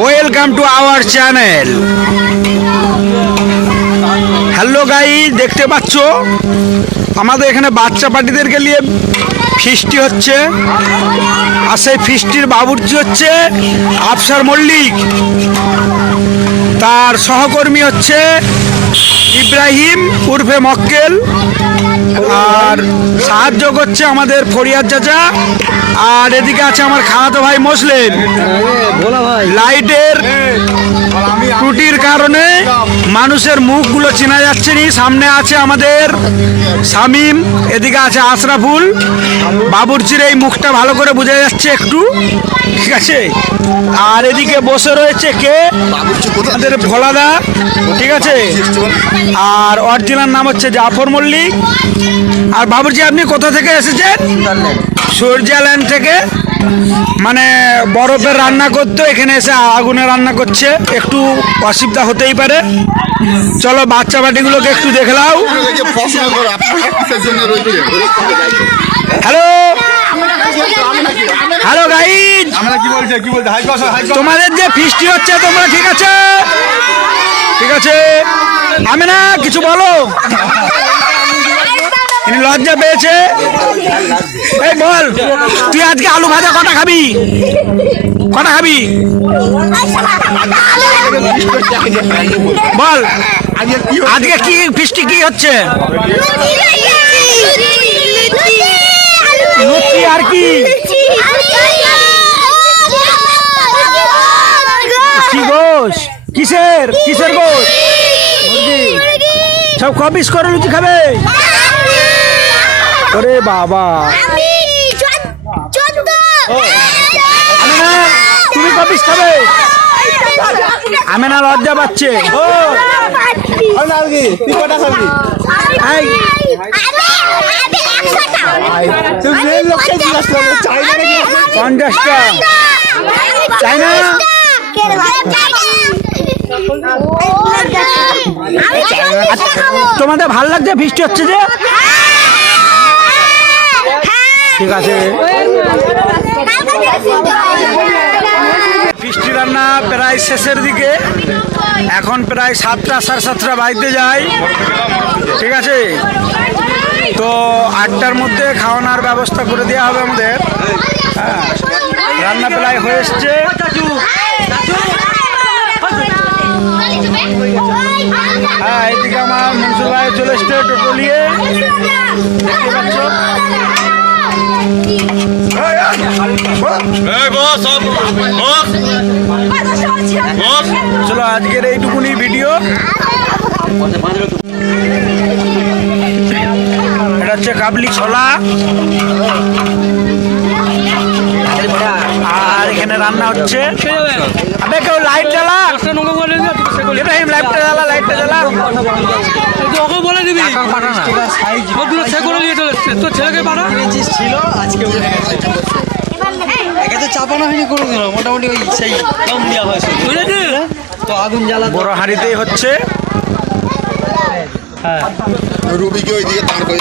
Welcome to our channel. Hello guys, দেখতে পাচ্ছ আমাদের এখানে বাচ্চা পার্টিদেরকে নিয়ে ফিস্টি হচ্ছে। আর সেই ফিস্টির বাবুর্চি হচ্ছে আফসার মল্লিক, তার সহকর্মী হচ্ছে ইব্রাহিম উর্ফে মক্কেল, আর সাহায্য করছে আমাদের ফরিয়াদ চাচা। আর এদিকে আছে আমার খালাতো ভাই মুসলিম। লাইটের ত্রুটির কারণে মানুষের মুখগুলো চেনা যাচ্ছে না। সামনে আছে আমাদের শামীম, এদিকে আছে আশরাফুল। বাবুর্চির এই মুখটা ভালো করে বোঝা যাচ্ছে একটু, ঠিক আছে। আর এদিকে বসে রয়েছে কে, আমাদের ভোলাদা, ঠিক আছে। আর অরিজিনাল নাম হচ্ছে জাফর মল্লিক। আর বাবুর্চি, আপনি কোথা থেকে এসেছেন? সুইজারল্যান্ড থেকে। মানে বরফের রান্না করতে এখানে এসে আগুনে রান্না করছে, একটু অসুবিধা হতেই পারে। চলো বাচ্চা বাটিগুলোকে একটু দেখে নাও। হ্যালো হ্যালো গাইজ, তোমাদের যে ফিস্টি হচ্ছে তোমরা ঠিক আছে? ঠিক আছে, আমি না কিছু বলো। লজ্জা পেয়েছে। এই বল, তুই আজকে আলু ভাজা কটা খাবি? কটা খাবি বল। আজকে কি ফিস্টি কি হচ্ছে? লুচি আর কি? কি গোশ? কিসের কিসের গোশ? সব কপিস করে লুচি খাবে? ওরে বাবা, তুমি কপিস খাবে? আমি না লজ্জা পাচ্ছে। 50টা চাই না। তোমাদের ভাল লাগছে বৃষ্টি হচ্ছে যে? ঠিক আছে, বৃষ্টি রান্না প্রায় শেষের দিকে। এখন প্রায় 7টা সাড়ে 7টা বাজতে যায়, ঠিক আছে। তো 8টার মধ্যে খাওয়ানোর ব্যবস্থা করে দেওয়া হবে আমাদের। হ্যাঁ, রান্না প্রায় হয়ে এসছে। হ্যাঁ, এদিকে আমার মনসুর ভাই চলে এসছে টোটো নিয়ে, দেখতে পাচ্ছ। চলো আজকের এইটুকুনি ভিডিও। এটা হচ্ছে কাবলি ছোলা, আর এখানে রান্না হচ্ছে। আবে কেউ লাইট জ্বালা, ইব্রাহিম লাইটটা জ্বালা, লাইটটা জ্বালা। ওকে বলে দিবি তোর ছেলেকে পাঠা ছিল আজকে একে তো চাপানো হয়নি কোনো দিন, মোটামুটি ওই সেই কম দেওয়া হয়েছে তো আগুন জ্বালা বড় হাঁড়িতেই হচ্ছে। রুবিকে ওইদিকে দাঁড় করে